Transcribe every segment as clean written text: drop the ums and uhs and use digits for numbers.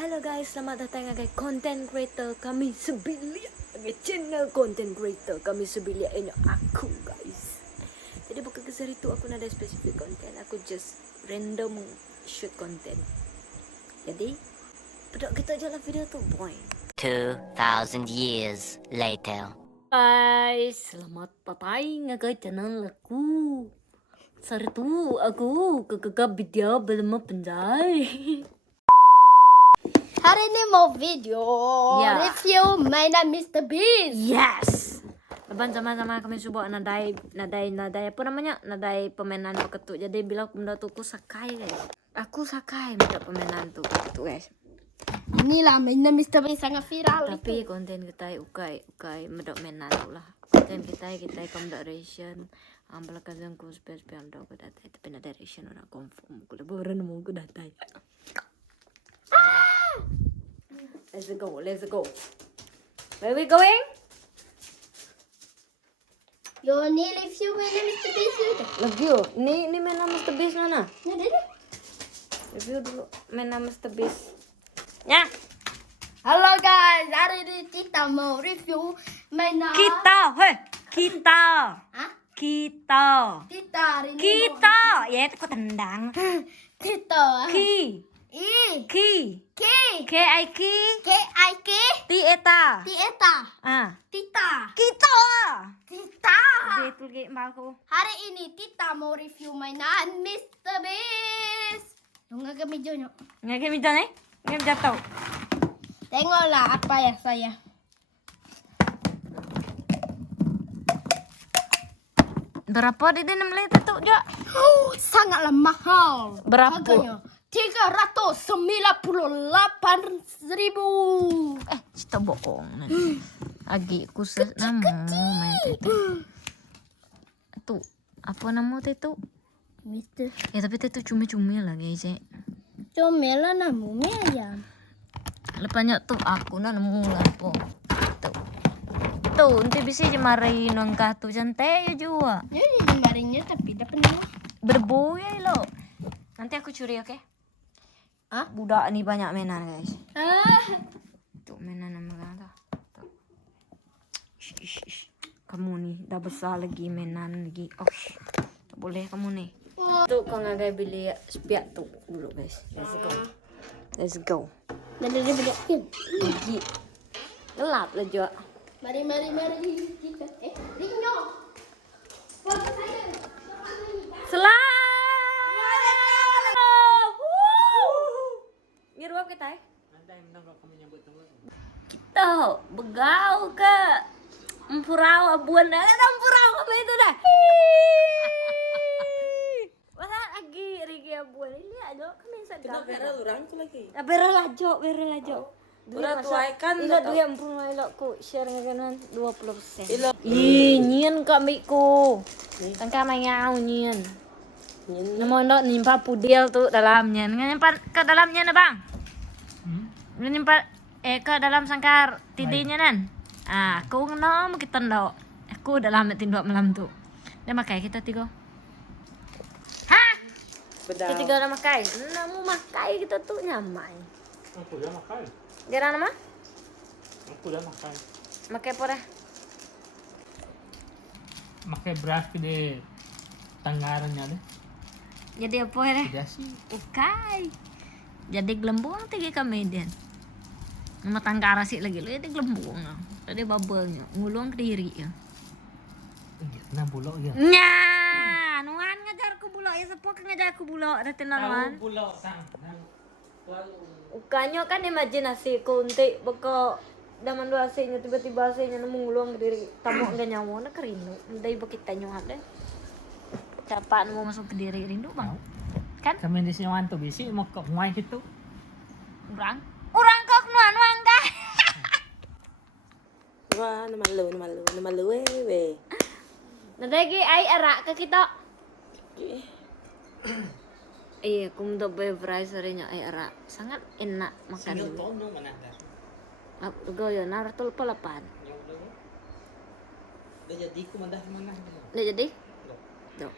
Halo guys, selamat datang ke content creator kami sebilia. Channel content creator kami sebilia ini aku guys. Jadi bukan kesar itu aku ada spesifik konten, aku just random shoot konten. Jadi pedok kita aja lah video tuh boy. 2,000 years later. Guys, selamat datang ke channel aku. Sari tu aku kegagap video belum penjai. Hari ini mau video Ya. review mainan Mr. Beast. Yes. Leban sama-sama kami coba nadai apa namanya? Nadai permainan beketuk. Jadi bila aku mendak tuh aku sakai guys. Aku sakai mendak permainan tuh guys. Inilah mainan Mr. Beast sangat viral. Tapi konten kita ukai mendak mainan tu lah. Konten kita mendak ration. Ambal kazan ku space piando ku datai tapi nak direction orang confirm ku lebaran mau ku datai. Let's go. Where we going? Yo, ni review mainan Mr. Beast juga. Review. Ini mainan Mr. Beast mana? Ya, dah. Review dulu mainan Mr. Beast. Ya. Halo guys, hari ini kita mau review mainan. Kita. Hah? Kita. Kita hari ini. Kita. Ya, itu aku tendang. Kita. Ki. I. Ki. K. K I K. K I K. T eta. Tieta. Ah. Tita. Kita. Tita. Betul ke malku. Hari ini Tita mau review mainan Mr. Beast. Yung nga gamidyo nyo. Ngayon kami dyan eh. Ngayon jatuh. Tengoklah apa ya saya. Berapa di dalam liter tuh, Jo? Sangatlah mahal. Berapa? Harganya 398.000. Cita bohong. Agi khusus nama main itu. Tuh, apa nama itu? Mister. Ya tapi itu cumi-cumi lah guys. Comela namanya ayam. Lepasnya tuh aku nemu lapo. Tuh, nanti bisa dimarahin nongkah tuh cantik ya juga. Ya dimarinya tapi dah penuh. Berboya lo. Nanti aku curi oke? Ah? Budak nih banyak mainan guys. Tuh mainan nama kata. Tuh. Ish. Kamu nih udah besar lagi mainan lagi. Oh, tak boleh kamu nih. Tuh kau nggak beli spiak tuh dulu guys. Let's go. Dari bedakin. Lagi gelap lah juga. Mari kita. Rinyo. Foto saya. Selamat. Ngiruap kita Kita begau ke Empurau abuan empurau apa itu dah. Wala lagi rigi abuan ini aja kami sadar. Bera orang tu lagi. Bera lajo. Orang tuai kan ila tak dia empurau ila ku share ngaganan 20%. Ila. Nyian kami ku. Tangka mangau nyian. Namo ndok nyimpan pudel tuh dalamnya. Nyimpan ke dalamnya na bang. Nyimpan ke dalam sangkar tidinya nan. Aku ngono kita ndok. Aku dalam tindok malam tuh. Dia makai kita tiga. Hah? Kita tiga nama makai. Namu makai kita tuh nyamai. Aku dah makan. Gara nama? Aku dah makan. Makai apa dah? Makai beras ke de tanggarannya deh. Jadi apa ya deh? Tidak sih. Ukai. Jadi gelembung tiga komedian. Nama tangkara sih lagi lo jadi gelembung. Tadi babelnya ngulung ke diri ya. Nah bulok ya. Nya, nuan ngajar ku bulok ya sepok ngajar ku bulok ada tenawan. Bulok sang. Ukanyo kan imajinasi ku unti beko daman dua asenya tiba-tiba asenya nemu ngulung ke diri tamu enggak nyawa na kerinu. Ndai kita nyuhat deh. Siapa mau masuk ke diri rindu bang? Kan? Kami di sini wantu bisi mau ke muai gitu. Urang kok nuan kah? Wah, nama lu we. Nadagi ay arak ke kita. Iya, kum do beverage sarinya ay arak. Sangat enak makan dulu. Tono mana dah. Goyo naratul palapan. Dah jadi ku mandah mana. Udah jadi? Dok.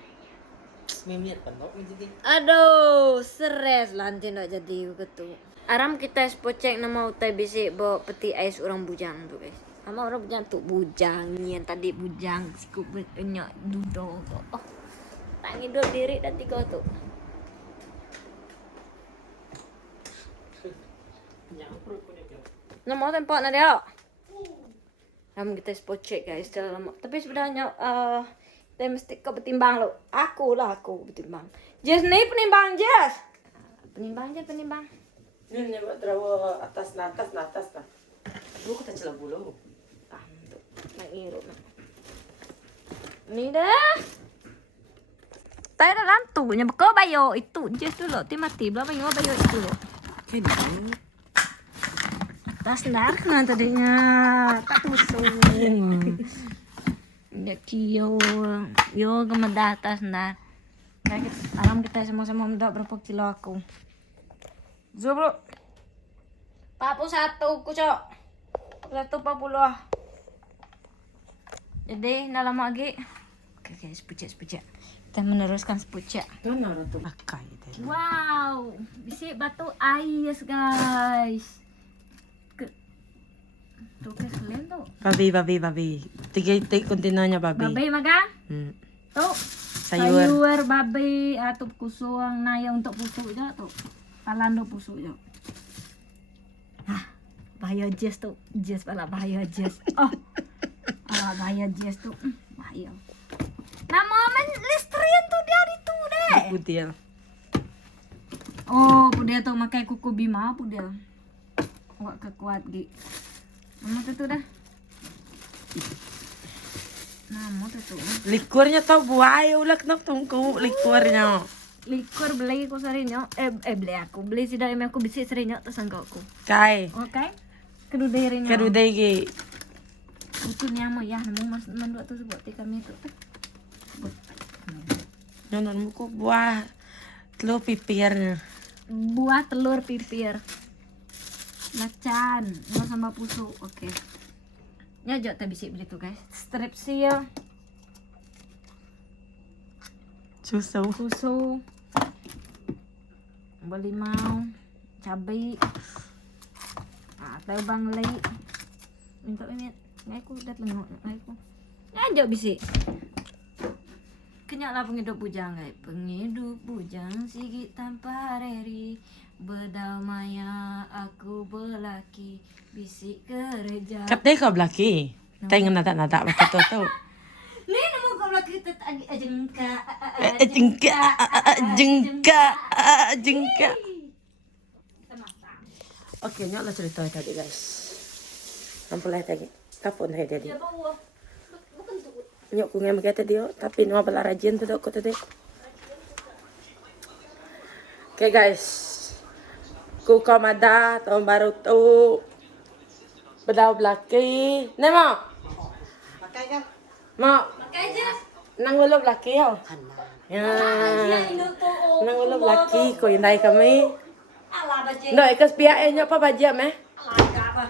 Memiat pandok jadi. Aduh, stres lah nanti ndak jadi gitu. Aram kita spocek nama utai bisi bawa peti ais orang bujang tu guys. Ama orang bujang tu bujang yang tadi bujang sikut banyak duduk. Oh. Tak hidup diri dan tiga tu. Nama tempat nak dia. Aram kita spocek guys dalam lama. Tapi sebenarnya kita mesti kau bertimbang lo. Aku bertimbang. Jess ni penimbang Jess. Penimbang. Ini buat terawa atas lah. Lu kita celah bulu. Nak iruk nak. Ni dah. Tay dah lantunya beko bayo itu Jess dulu. Ti mati belah bayo itu. Kini. Atas nar kan tadinya tak pusing. Ya kio. Yo kemada atas nar. Alam kita sama-sama mendak berapa kilo aku. Zo bro. 41 ku cok. 140. Jadi dah lama lagi. Oke guys, sepucak. Kita meneruskan sepucak. Kan orang tu pakai. Wow, bisi batu ais guys. Tuh ke kalian tuh. Babi. Tiga kontainernya babi. Babe makan? Tuh. Sayur babe atau kusuang naya untuk pusuk je tuh. Palando pusuk je. Ah, bahaya Jess tuh. Jess pala bahaya Jess. Oh. Bahaya Jess tuh. Bahaya. Nama listrian tuh dia itu deh. Putih. Oh, dia tuh makai kuku bima dia. Wak kekuat gi. Nama tuh dah. Nama tuh. Likurnya tau buaya ulak nak tungku likurnya. Likur beli aku serinyo. Beli aku. Beli si dalam aku bisi serinyo tersangka aku. Kai. Oke. Kedudai rinyo. Kedudai ge. Itu nyamo ya, nemu mas mandua tuh sebut kami itu. Nyonon muku buah telur pipirnya. Buah telur pipir. Macan, mau sama pusu. Oke. Nyajak tak bisa beli tuh guys. Strepsil, susu. Beli mau cabai. Tahu bang lei. Untuk ini, aku udah lengok aku. Nyajak bisa. Kenyaklah penghidup bujang guys. Penghidup bujang sigit tanpa reri. Berdamaya aku belaki. Bisik gereja. Katanya kau belaki. Tengah natak betul tu. Ni nama kau belaki tetap jengka. Jengka. Okey, nyok lah cerita tadi guys. Nampulai tadi. Kapun hai tadi. Nyok ku ngam kata dia, tapi no bala rajin tu aku tadi. Okay guys. Ku kamada tahun baru tu. Bedau belaki. Nemo. Pakai kan? Mau. Pakai je. Nang ulo belaki yo. Ya. Nang ulo belaki ko indai kami. Alah baje. No, ikas pihak nyok pa bajam Alah apa?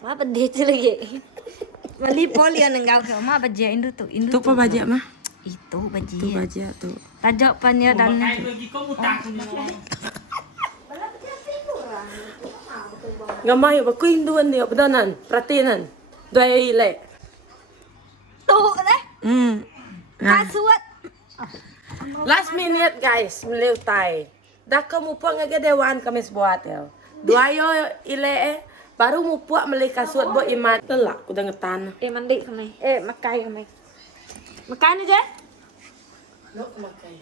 Ma pedih tu lagi. Beli poli yang enggak ke. Ma baje indu tu. Tu pa bajam mah. Itu baje. Tu bajam tu. Tajak pannya dan Makai lagi kau mutak. Ngamay ba ku hinduan dia bedanan, pratinan. Dai le. tuh deh. Kasuat. Last minute guys, meliutai. Dah kamu puak ngage dewan kami sebuat ya. Duayo ile baru mu puak meli kasut bo iman. Lelak udah ngetan. Mandi kami. Makai kami. Makan aja. No makai.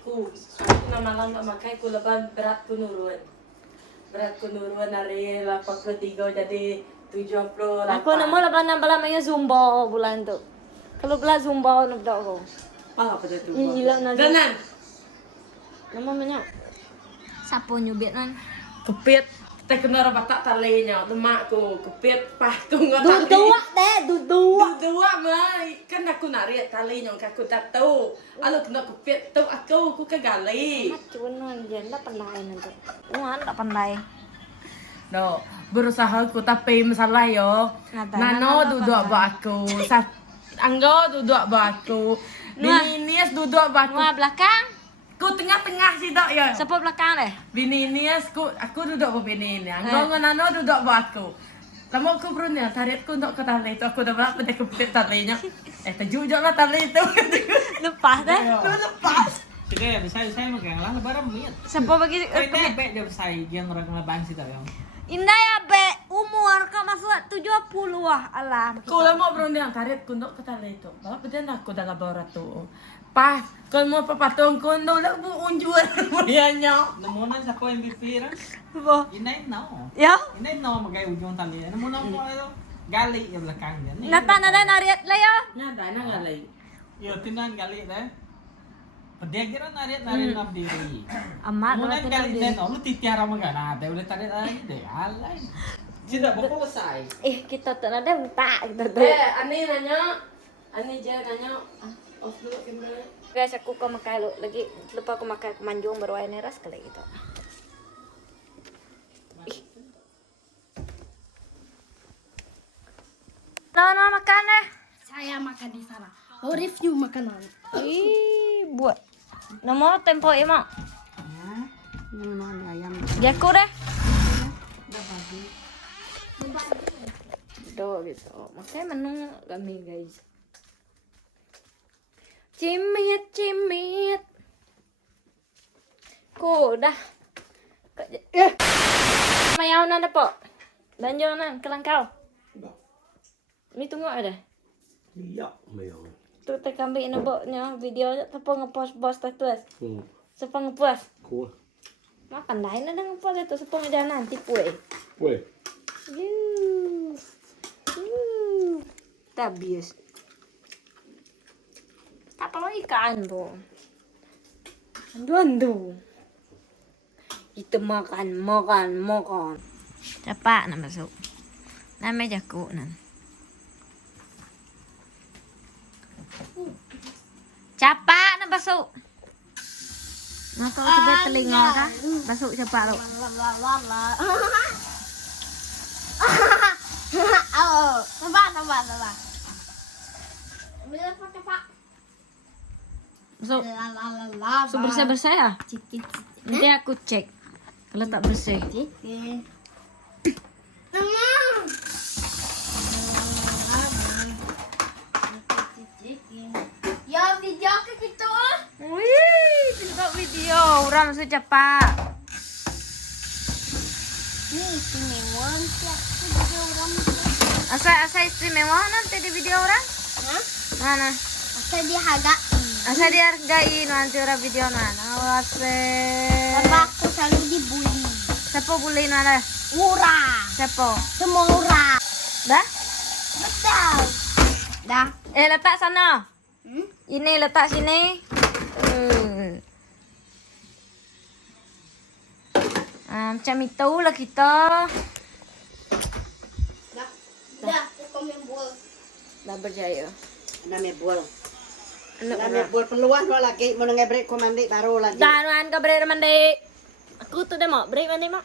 Ku nama malam makai ku leban berat ku nurun. Berat ku nurun hari 83 jadi 70. Aku nama lebaran namanya Zumba bulan tu. Kalau belah Zumba nak aku. Apa pada tu? Gila nanti. Danan. Namanya sapo nyubit nan. Kepit teh kena batak talenya lemakku kepit pah ku ngotak. Dua deh, dua. Dua mai kan aku narik talenya aku tak tahu. Alu kena kepit tu aku kegali. Cuman dia tak pandai nanti. Tak pandai. No, berusaha ku tapi masalah yo. Nano duduk ba aku. Anggo duduk ba aku. Bini Nias duduk baku. Nuah belakang. Ku tengah-tengah sih dok ya. Siapa belakang deh? Bini Nias aku duduk bu bini ini. Anggo nano duduk bu aku. Lama aku berunya tarik ku untuk ke tali itu aku udah berapa deh kepit talinya. Terjujur lah tali itu. Lepas deh. Lu lepas. Sige, saya magang lang lebaran miet. Siapa bagi Kaya nebe jam saya yang orang labang sih tayo. Indah ya be umur kau masuk 70 ah alam. Ku lama berunya tarik ku untuk ke tali itu. Berapa deh aku dalam laboratorium. Pas, kalau mau papatung ku nolak bu unjuan muyanya. Namunan sa ko MVP ran. Bo. Inay no. Ya. Inay no magay ujung tali. Namunan mo ito. Gali yung belakang yan. Nata na deh nariat lah ya. Nyata na ngalay. Yo tinan gali deh. Padiagiran nariat na diri. Amat Namunan berarti gali lebih. deh. Lu titiara magana. Dahil ulit tarik ay deh. Alay. Sida bako usay. Kita tak ada tak kita tu. Ani nanya. Ani je nanya. Off dulu kamera. Guys, aku kau makan lagi. Lupa aku makan kemanjung berwarna ras kali gitu. No makan deh. Saya makan di sana. Mau review makanan. Ih, buat. Nomor tempo emang. Jaku deh. Do gitu. Makanya menu kami guys. Cimit. Ku dah. Mayau nanda po. Banjo nan kelang kau. Ini tunggu ada. Iya, memang. Tu tak ambil naboknya video apa ngepost status. Hmm. Siapa ngepost? Cool. Makan lain ada ngepost itu siapa ngejar nanti kue. Weh. Tabius. Apa lo ikan tuh? Andu. Itu makan. Cepat nak masuk. Namanya jago nan. Cepat nak masuk. Nah kalau sudah telinga kah? Masuk cepat lo. Oh, sabar. Bila cepat. Masuk. La. So bersih ya? Nanti aku cek. Kalau tak bersih. Ya video ke gitu. Wih, tengok video. Orang masuk cepat. Nih, istimewa ya. Video orang. Asa istimewa nanti di video orang? Hah? Mana? Asal dihargai. Asa dihargain nanti orang video mana? Awase. Bapak aku selalu dibully. Siapa bully mana? Murah. Siapa? Semua murah. Dah? Betul. Dah. Letak sana. Hmm? Ini letak sini. Macam itulah kita. Dah, aku main bola. Dah berjaya. Nami buol. Nami buol peluang lo lagi mau nge-break ko mandi baru lagi. Dan ka break mandi. Aku tu dah mau break mandi mak.